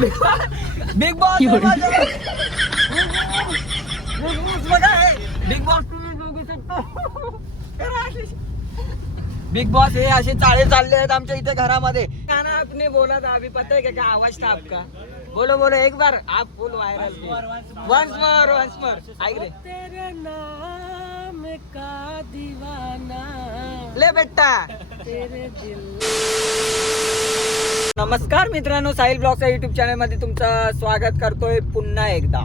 Big boss big boss big boss हे असे चाळे चालले आहेत आमच्या इथे घरामध्ये. गाना आपने बोला था अभी, पता है क्या आवाज था आपका? बोलो बोलो एक बार, आप फुल वायरल वंस मोर ऐक रे. तेरे नाम का दीवाना ले बेटा तेरे दिल. नमस्कार मित्रांनो, साहिल ब्लॉगच्या युट्यूब चॅनल मध्ये तुमचं स्वागत करतोय पुन्हा एकदा.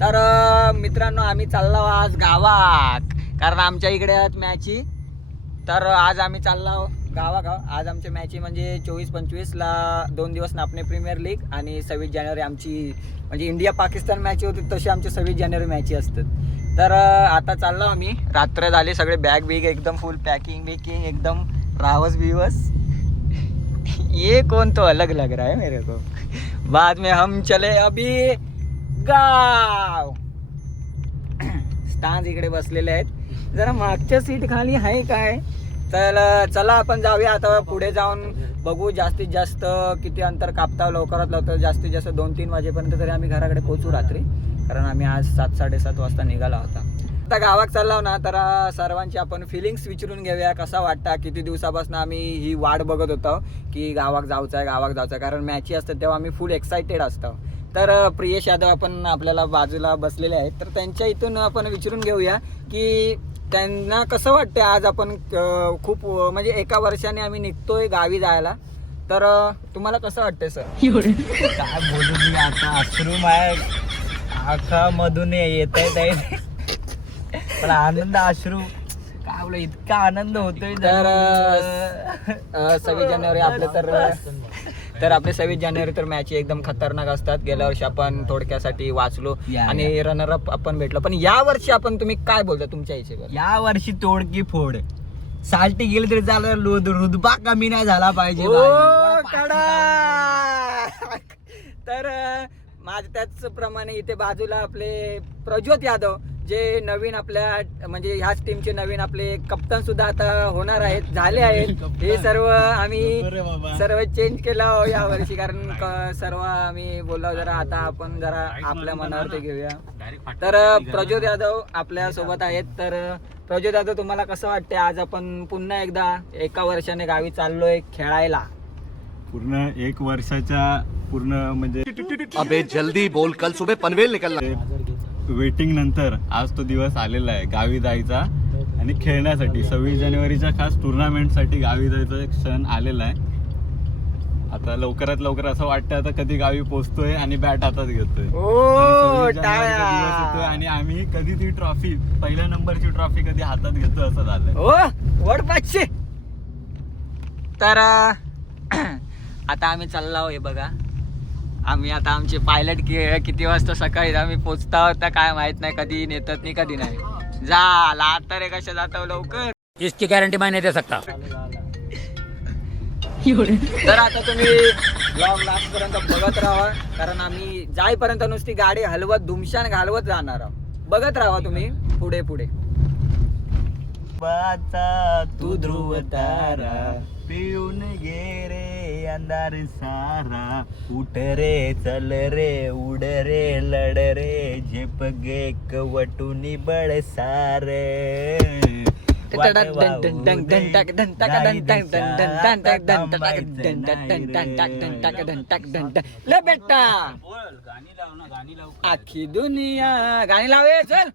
तर मित्रांनो, आम्ही चाललो आज गावात, कारण आमच्या इकडे आहेत मॅची. तर आज आम्ही चाललो गावागाव. आज आमच्या मॅची म्हणजे 24-25ला 2 दिवस नापणे प्रीमियर लीग आणि 26 जानेवारी आमची म्हणजे इंडिया पाकिस्तान मॅच होती, तशी आमची 26 जानेवारी मॅची असतात. तर आता चाललो आम्ही. रात्र झाली, सगळे बॅग बिग एकदम फुल पॅकिंग बिकिंग एकदम रावस बिवस. ये कौन तो अलग लग रहा है मेरे को. बाद में हम चले अभी गाव. स्टान्स इकडे बसलेले आहेत, जरा मागच्या सीट खाली आहे काय. तर चला आपण जाऊया आता पुढे जाऊन बघू जास्तीत जास्त किती अंतर कापता. लवकरात लवकर जास्तीत जास्त 2-3 वाजेपर्यंत तरी आम्ही घराकडे पोहोचू रात्री, कारण आम्ही आज 7-7:30 वाजता निघाला होता. आता गावात चाललो ना, तर सर्वांची आपण फिलिंग्स विचारून घेऊया. कसा वाटता, किती दिवसापासून आम्ही ही वाट बघत होतो की गावात जायचं आहे, कारण मॅची असतात तेव्हा आम्ही फुल एक्सायटेड असतो. तर प्रियेश यादव आपण आपल्याला बाजूला बसलेले आहेत, तर त्यांच्या इथून आपण विचारून घेऊया की त्यांना कसं वाटतं. आज आपण खूप म्हणजे एका वर्षाने आम्ही निघतोय गावी जायला. तर तुम्हाला कसं वाटतंय सर? काय बोलू मी आता, अश्रू माया आखा मधून येत आहे पण आनंद अश्रू काय बोला, इतका आनंद होतोय. तर 26 जानेवारी आपले तर आपले 26 जानेवारी तर मॅच एकदम खतरनाक असतात. गेल्या वर्षी आपण थोडक्यासाठी वाचलो आणि रनरअप आपण भेटलो, पण या वर्षी आपण तुम्ही काय बोलता तुमच्या हिशेबावर? या वर्षी तोडकी फोड. साल्टी गेली तरी झालं, रुदबा कमी नाही झाला पाहिजे. तर माझं त्याचप्रमाणे इथे बाजूला आपले प्रज्योत यादव, जे नवीन आपल्या म्हणजे ह्याच टीमचे नवीन आपले कप्तान सुद्धा आता होणार आहेत, झाले आहेत. हे सर्व आम्ही सर्व चेंज केलं या वर्षी, कारण सर्व आम्ही बोललो जरा आता आपण जरा आपल्या मनावरती घेऊया. तर प्रज्योत यादव आपल्या सोबत आहेत. तर प्रज्योत यादव, तुम्हाला कसं वाटतंय आज आपण पुन्हा एकदा एका वर्षाने गावी चाललोय खेळायला? पूर्ण 1 वर्षाच्या पूर्ण म्हणजे अबे जल्दी बोल, कल सुबह पनवेल निकलना. वेटिंग नंतर आज तो दिवस आलेला आहे गावी जायचा आणि खेळण्यासाठी. 26 जानेवारीच्या खास टुर्नामेंटसाठी गावी जायचा एक क्षण आलेला आहे. आता लवकरात लवकर असं वाटतं आता कधी गावी पोहोचतोय आणि बॅट हातात घेतोय. आणि आम्ही कधी ती ट्रॉफी, पहिल्या नंबरची ट्रॉफी कधी हातात घेतो असं झालंय. तर आता आम्ही चाललो आहे बघा. आम्ही आता आमचे पायलट किती वाजता सकाळी आम्ही पोचता होता काय माहित नाही, कधी नेतात नाही कधी नाही. झाला आता रे, कशा जाता लवकर, इसकी गॅरंटी मैं नहीं दे सकता. तर आता तुम्ही ब्लॉग लास्ट पर्यंत बघत राहा, कारण आम्ही जाईपर्यंत नुसती गाडी हलवत धुमशान घालवत जाणार आहोत. बघत राहा तुम्ही पुढे पुढे. तू ध्रुव तारा पिऊन गे रे अंधार सारा. उठ रे चल रे उड रे लड रे झेप गे कवटुनी बळ सारे. ले बेटा आखी दुनिया गाणी लावे चल.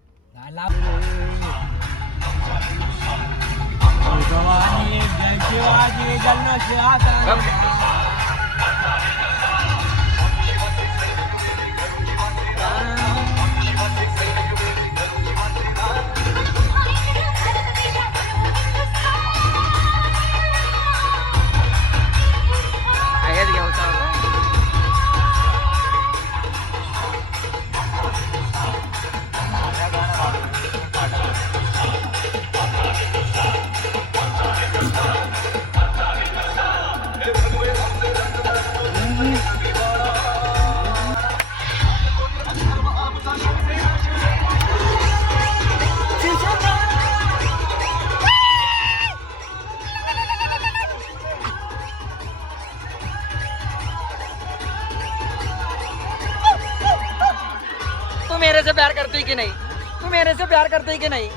मेरे से प्यार करती की नहीं, तू मेरे से प्यार करती की नहीं.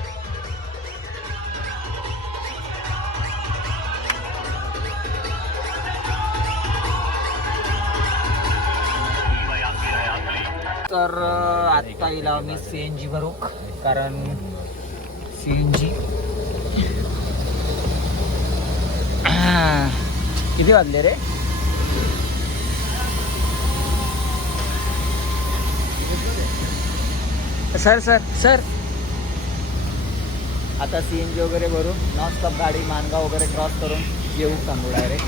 तर आत्ता येईल आम्ही CNG भरू, कारण CNG किती वाजले रे? सर सर सर आता CNG वगैरे भरू, नॉनस्टॉप गाडी मानगाव वगैरे क्रॉस करून येऊ थांबू डायरेक्ट.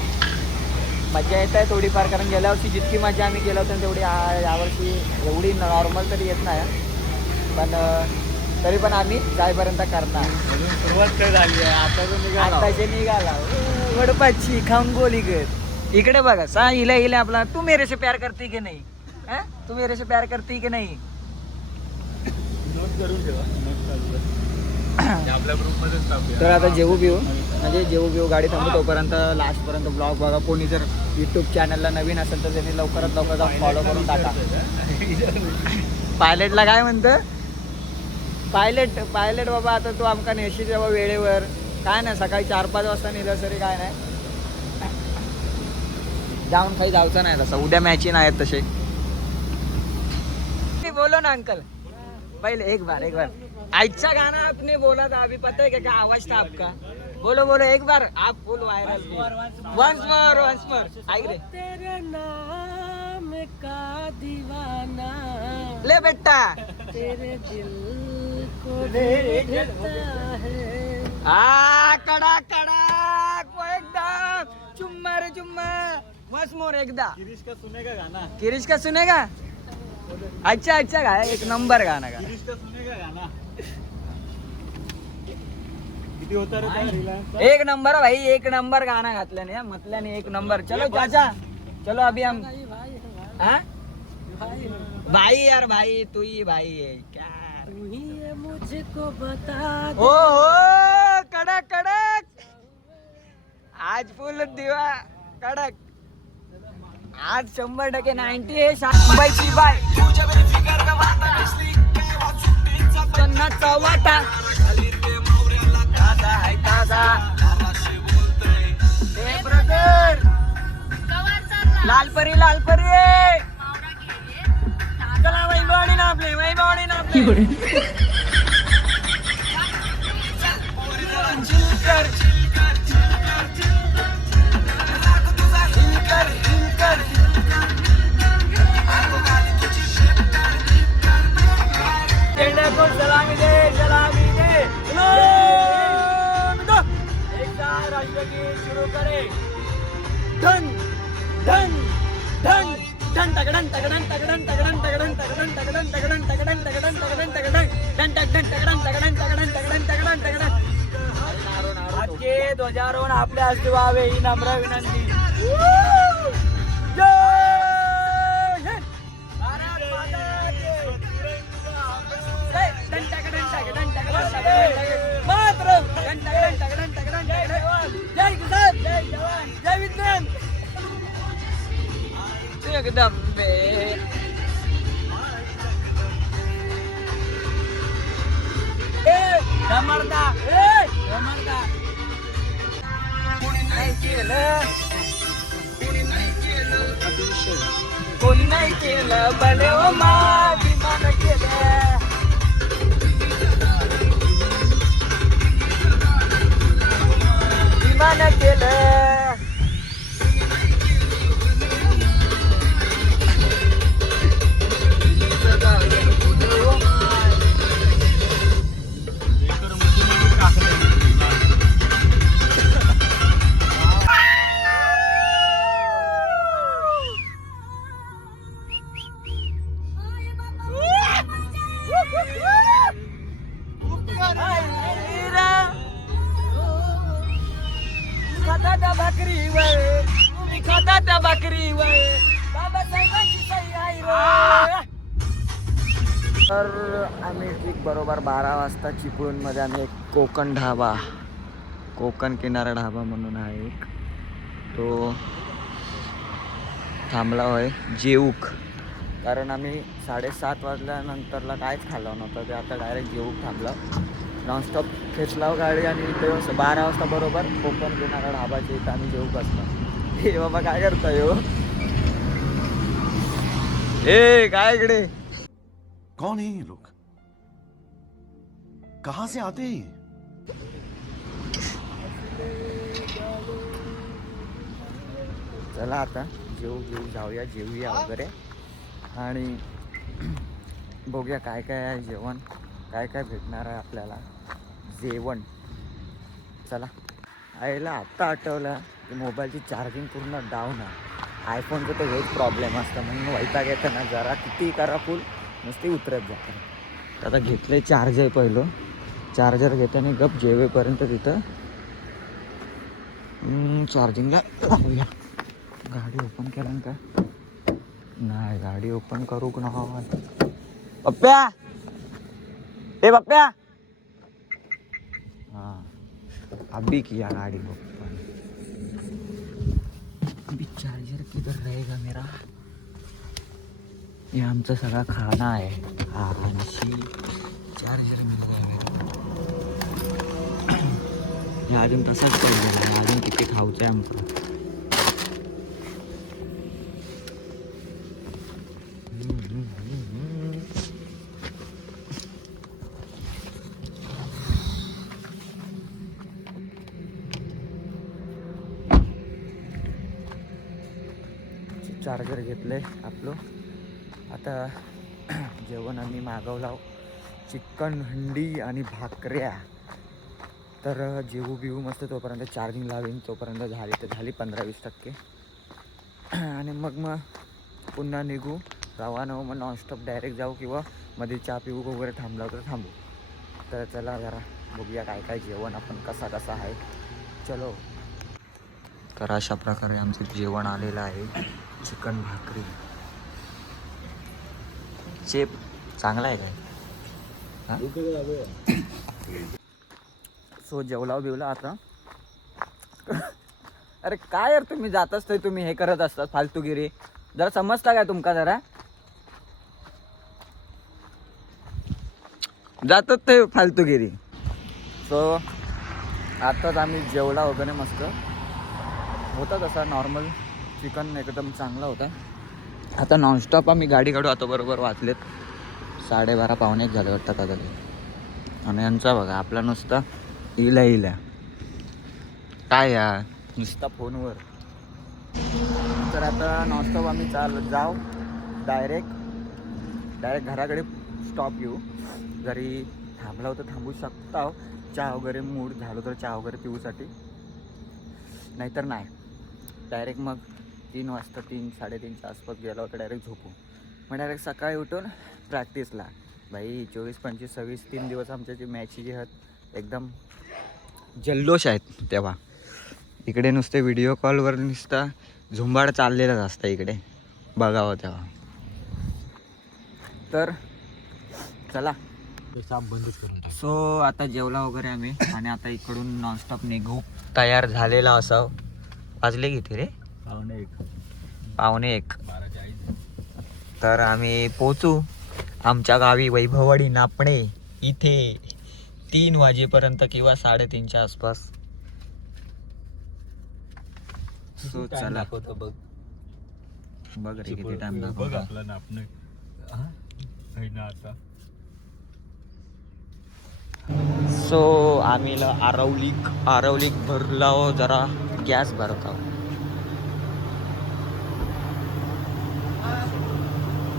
मजा येत आहे थोडीफार, कारण गेल्या वर्षी जितकी मजा आम्ही केलं होतं तेवढी यावर्षी एवढी नॉर्मल तरी येत नाही, पण तरी पण आम्ही जाईपर्यंत करणार. अजून सुरुवात काय झाली आहे, आताचे निघाला वडपाची खांगोली कर. इकडे बघा सा हिला हिला आपला तू मेरे से प्यार करती की नाही, तू मेरे से प्यार करती की नाही. नोट करून ठेवा, नोट चालू आपल्या ग्रुपमध्येच टाकूया. तर आता जेवू बिवू, म्हणजे जेवू बिवू गाडी थांबू, तोपर्यंत लास्टपर्यंत ब्लॉग बघा. कोणी जर यूट्यूब चॅनलला नवीन असेल तर त्यांनी लवकरात लवकर जाऊन फॉलो करून टाका. पायलटला काय म्हणतं, पायलट पायलट बाबा आता तू आमका नेशील बाबा वेळेवर, काय नाही सकाळी 4-5 वाजता नेलं तरी काय नाही, जाऊन काही जायचं नाही तसं. उद्या मॅची नाही आहेत तसे. बोलो ना अंकल, पहले एक बार अच्छा गाना आपने बोला था अभी, पता है क्या आवाज था आपका? बोलो बोलो एक बार, आप फुल वायरल. वंस मोर ऐक रे. तेरे नाम का दीवाना ले बेटा, तेरे दिल को देता है. कडा को एकदम चुम्मा रे चुम्मा. वंस मोर एकदा. किरीश का सुनेगा गाना, किरीश का सुनेगा. अच्छा गाय, एक नंबर गाना का. किरीश का सुनेगा गाना. किती होता रे त्या रिलायन्सचा? एक नंबर भाई, एक नंबर गाना घातल्याने म्हटल्याने एक नंबर. चलो चाचा, चलो अभी हम हाँ? भाई यार भाई, तू ही भाई है क्या, तू ही मुझको बता. ओ कडक आज फुल दिवा कडक. आज 100% 90 आहे. मुंबईची बाय वाटा ब्रदर. लालपरी चला वैभवणी ना आपले. सलामी दे एकदा राष्ट्रगीत सुरू करे. धन धन धन धन तगडन तगडन तगडन तगडन तगडन तगडन तगडन तगडन तगडन तगडन तगडन तगडन धन तगडन तगडन तगडन तगडन तगडन तगडन तगडन. आजचे ध्वजारोहण आपल्या हस्ते व्हावे ही नम्र विनंती. जय किसान, जय जवान, जय विज्ञान. एकदम कोणी नाही केलं भले ओ मा विमान केलं. विमान केलं. तर आम्ही ठीक बरोबर 12 वाजता चिपळूणमध्ये आम्ही एक कोकण ढाबा, कोकण किनारा ढाबा म्हणून आहे एक, तो थांबला होय जेऊक. कारण आम्ही 7:30 वाजल्यानंतरला काहीच खाल्लं नव्हतं. ते आता डायरेक्ट जेवून थांबलं. नॉनस्टॉप खेचलाव गाडी आणि इथे 12 वाजता बरोबर कोकण किनारा ढाबाच्या इथं आम्ही जेवू बसलो. हे बाबा काय करताय हो? ए काय इकडे? कौन है ये लोग? कहां से आते हैं ये? चला आता घेऊ जाऊया, जेवूया वगैरे आणि बघूया काय काय आहे जेवण, काय काय भेटणार आहे आपल्याला जेवण. चला. आईला आत्ता आठवलं की मोबाईलची चार्जिंग पूर्ण डाऊन आहे. आयफोनचं तर हेच प्रॉब्लेम असतं म्हणून वैताग येतं ना, जरा किती करा फुल नुसती उतरत जातं. आता घेतले चार्जर पहिलं, चार्जर घेताना गप जेवेपर्यंत तिथं चार्जिंगला लावूया. गाडी ओपन केला का नाही? गाडी ओपन करू का नाही? पप्प्या, ए पप्प्या, हाँ अभी किया गाड़ी ओपन. अभी चार्जर किधर रहेगा मेरा? ये आमचा सगळा खाना आहे. हा आणि चार्जर मिल गया मेरा. हे अजून तसाच पडलेला, अजून किती खाऊचं आहे आमचं. चार्जर घेतलंय आपलं. आता जेवण आम्ही मागवलं चिकन हंडी आणि भाकऱ्या. तर जेवू बिवू मस्त, तोपर्यंत चार्जिंग लावीन. तोपर्यंत झाली तर झाली 15-20%. आणि मग पुन्हा निघू, रवाना मग नॉनस्टॉप डायरेक्ट जाऊ किंवा मध्ये चहा पिऊ वगैरे थांबला तर थांबू. तर चला जरा बघूया काय काय जेवण आपण कसा आहे. चलो. तर अशा प्रकारे आमचं जेवण आलेलं आहे. चिकन भाकरी. शेप चांगला आहे काय? सो जेवला बिवला आता. अरे काय यार तुम्ही जात असताय, तुम्ही हे करत असतात फालतूगिरी. जरा समजता काय तुमका? जरा जातात ते फालतूगिरी. सो आताच आम्ही जेवला वगैरे मस्त होता, तसा नॉर्मल चिकन एकदम चांगला होता. आता नॉनस्टॉप आम्ही गाडी काढू. आता बरोबर वाजलेत 12:30 पावणे एक झाले वाटतं आता. आणि यांचा बघा आपला नुसता इला काय या नुसता फोनवर. तर आता नॉनस्टॉप आम्ही जाऊ डायरेक्ट घराकडे स्टॉप घेऊ. जरी थांबला होतं थांबू शकता, चहा वगैरे मूड झालं तर चहा वगैरे पिऊसाठी, नाहीतर नाही. डायरेक्ट मग 3 वाजता 3-3:30च्या आसपास गेला होता डायरेक्ट झोपू. मग डायरेक्ट सकाळी उठून प्रॅक्टिसला. भाई 24, 25, 26 3 दिवस आमच्या जी मॅची जी आहेत एकदम जल्लोष आहेत. तेव्हा इकडे नुसते व्हिडिओ कॉलवर नुसता झुंबाड चाललेलाच असतं इकडे बघावं तेव्हा. तर चला. सो आता जेवला वगैरे आम्ही आणि आता इकडून नॉनस्टॉप निघू तयार झालेला असावं. वाजले किती रे? 1:45. तर आम्ही पोचू आमच्या गावी वैभववाडी नापणे इथे 3 वाजेपर्यंत किंवा 3:30च्या आसपास. सो चला बघ रे किती टाइम दाखवतो. सो आम्ही आरवलीक भरला जरा गॅस भरतो.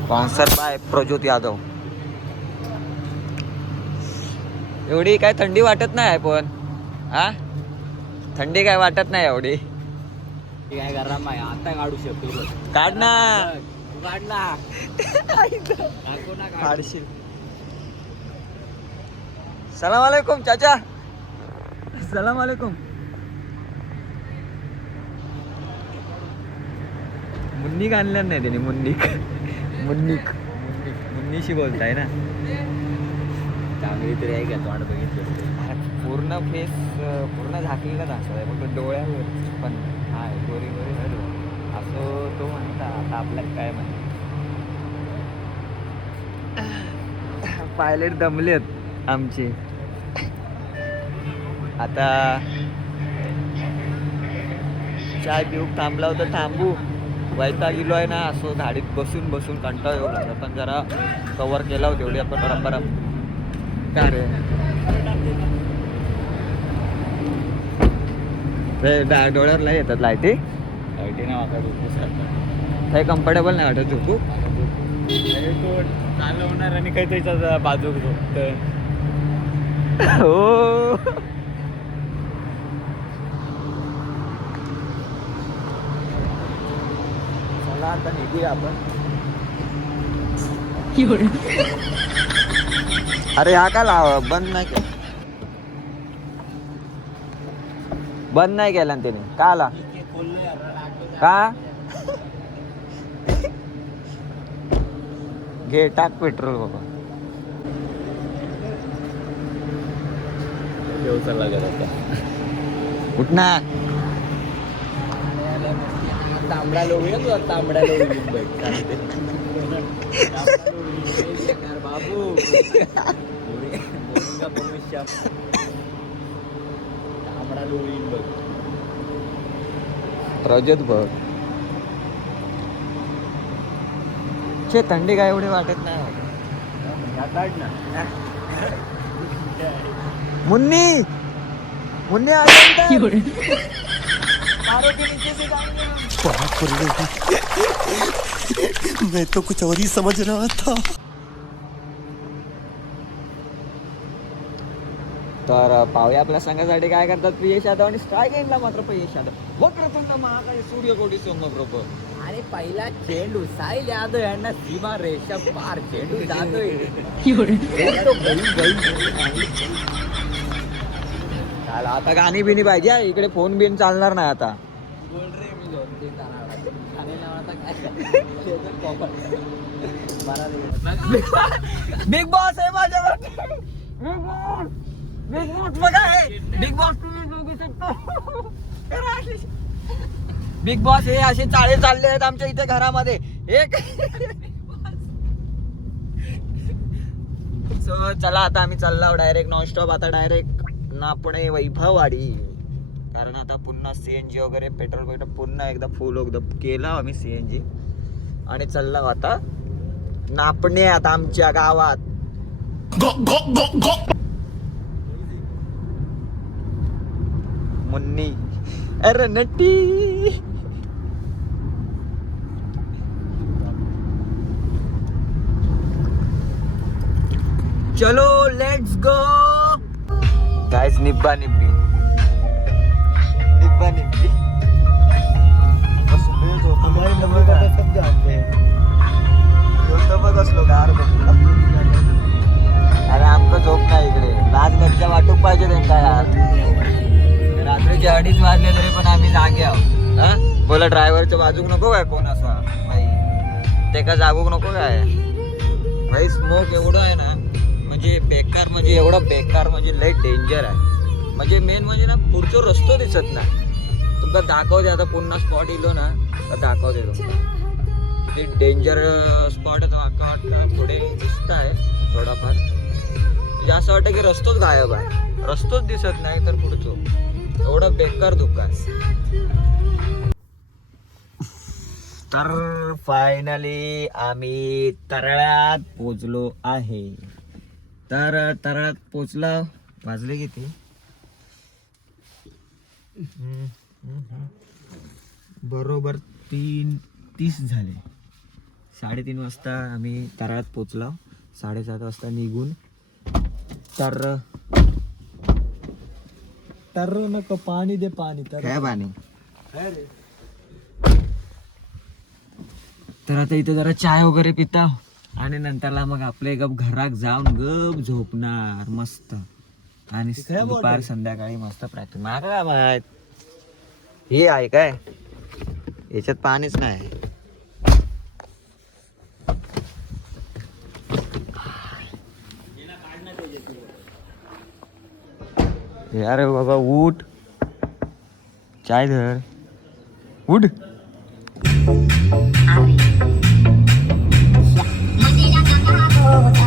Sponsor by Prajyot Yadav. एवढी काय थंडी वाटत नाही पण थंडी काय वाटत नाही एवढी. काय गरम आहे आता काढू शकतो. काढ ना. काढशील. सलाम वालेकुम चाचा. सलाम वालेकुम. मुन्नीक आणलं नाही त्याने. मुन्नीशी बोलताय ना. चांगली तरी आहे का तोंड बघितलं? पूर्ण फेस पूर्ण झाकलेला दाखवत फक्त डोळ्यावर पण हाय गोरी झालो असं तो म्हणता. आता आपल्याला काय म्हणतात पायलट दमलेत आमचे. आता चाय पिऊ थांबला होता, थांबू. वैताग गेलो आहे ना, असं गाडीत बसून बसून कंटाळ येऊ लागला. पण जरा कव्हर केला होता एवढी आपण बरोबर. काय रे डोळ्यावर नाही येतात लाईटी. लाईटी नाही वाटत, काही कम्फर्टेबल नाही वाटत झोपू. चालवणार आणि काही त्याच्या बाजूक झोपतं. हो चला आता निघूया आपण. अरे हा का लाव बंद नाही केला, बंद नाही केला ना त्याने. का आला का? घे टाक पेट्रोल बाबा. देवचाला गेला उठ ना. तांबडा लोळी, तांबडा लोळी बाबू. तांबडा लोळी बघ. रजत बघ. छे थंडी काय एवढी वाटत नाही. मुन्नी मुन्नी मैं तो कुछ और ही समझ रहा था. तर पाहुया आपल्या संघासाठी काय करतात पियेश यादव आणि स्ट्राईक एंडला मात्र पियेश यादव. वक्रतुंड महाकाय सूर्यकोटी सोमप्रभ. अरे पहिला चेंडू साहिल यादव यांना सीमा रेषा पार चेंडू जातोय. चला आता गाणी बिनी पाहिजे हा. इकडे फोन बिन चालणार नाही आता. बिग बॉस आहे माझ्यावर. बिग बॉस बघा हे. बिग बॉस तुम्ही बघू शकतो. बिग बॉस हे असे चाळे चालले आहेत आमच्या इथे घरामध्ये. एक सो चला आता आम्ही चाललो डायरेक्ट नॉनस्टॉप. आता डायरेक्ट नापणे वैभववाडी. कारण आता पुन्हा CNG वगैरे पेट्रोल पुन्हा एकदा फुल एकदम केला आम्ही CNG आणि चाललो आता नापणे आता आमच्या गावात. मुन्नी अरे नटी. चलो लेट्स गो गाइस. निब्बा निब्बी निब्बा निब्बी. असलो गार बसलो. अरे आमचं झोप नाही इकडे. लाज लज्जा वाटूक पाहिजे त्यांना यार. रात्रीचे 2:30 वाजले तरी पण आम्ही जागे आहोत. हा बोला ड्रायव्हरच्या बाजूक नको काय कोण असा भाई. ते का जागूक नको काय भाई. स्मोक एवढं आहे ना म्हणजे बेकार, म्हणजे एवढं बेकार म्हणजे लय डेंजर आहे. म्हणजे मेन म्हणजे ना पुढचा रस्तो दिसत नाही. तुमका दाखवते आता पुन्हा स्पॉट इलो ना तर दाखवते तुमका. ते डेंजर स्पॉट वाटतं पुढे दिसत आहे थोडाफार. म्हणजे असं वाटतं की रस्तोच गायब आहे. रस्तोच दिसत नाही तर पुढचं एवढं बेकार दुकान. तर फायनली आम्ही तरळ्यात पोचलो आहे. तर तरळ्यात पोचला. वाजले किती? बरोबर 3:30 झाले. 3:30 वाजता आम्ही तरळ्यात पोचलो. 7:30 वाजता निघून. तर नको पाणी दे. पाणी काय पाणी. तर आता इथे जरा चाय वगैरे पिता आणि नंतरला मग आपले गप घरात जाऊन गप झोपणार मस्त. आणि दुपार संध्याकाळी मस्त प्रार्थना. मागा माहित हे आहे काय याच्यात पाणीच नाही. यार बाबा उठ. चाय धर. उठ. Mati dah tak tahu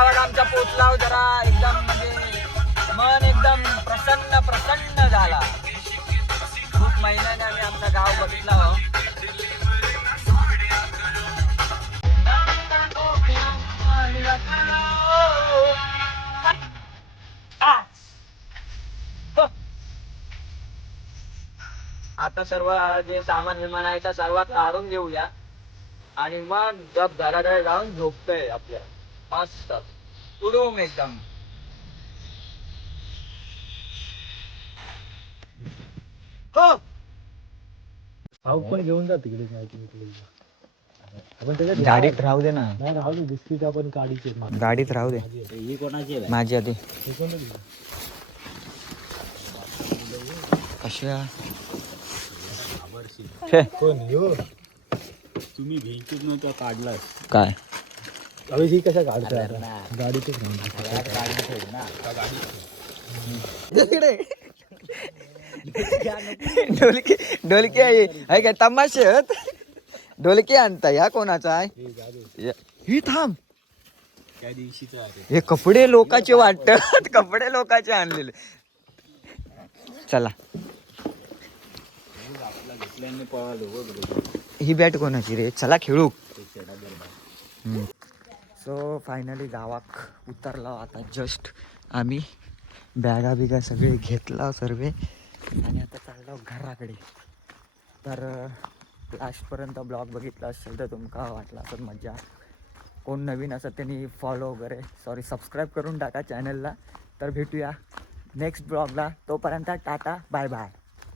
गावात आमच्या पोचलाव जरा एकदम म्हणजे मन एकदम प्रसन्न प्रसन्न झाला. खूप महिन्याने आम्ही आमचं गाव बघितला हो. आता सर्व जे सामान विमान आहे त्या सर्वात काढून घेऊया आणि मग जब घराकडे जाऊन झोपतोय आपल्या मस्त उडूम एकदम. हो पण घेऊन जा तिकडे आपण त्याच्यात गाडीत राहू दे ना. नाही राहू दे, बिस्किट आपण काढीचे गाडीत राहू दे. ही कोणाची आहे? माझी आधी ही कोणाची? कशा कोण यो? तुम्ही भेंचूच नव्हता काढलास काय अवे ही कशा काढताय गाडीचे ढोलकी ढोलकी आहे काय तमाशे आहेत? ढोलकी आणताय हा कोणाचा आहे? ही थांब त्या दिवशीचा आहे. हे कपडे लोकांचे वाटतात. कपडे लोकांचे आणलेले. चला ही बॅट कोणाची रे? चला खेळू. सो फायनली गावाक उतरला आता जस्ट आम्ही. बॅगा बिगा सगळे घेतला सर्वे आणि आता चाललो घराकडे. तर लास्टपर्यंत ब्लॉग बघितला असेल तर तुमका वाटला असेल मजा. कोण नवीन असं त्यांनी फॉलो वगैरे सबस्क्राईब करून टाका चॅनलला. तर भेटूया नेक्स्ट ब्लॉगला. तोपर्यंत टाटा बाय बाय.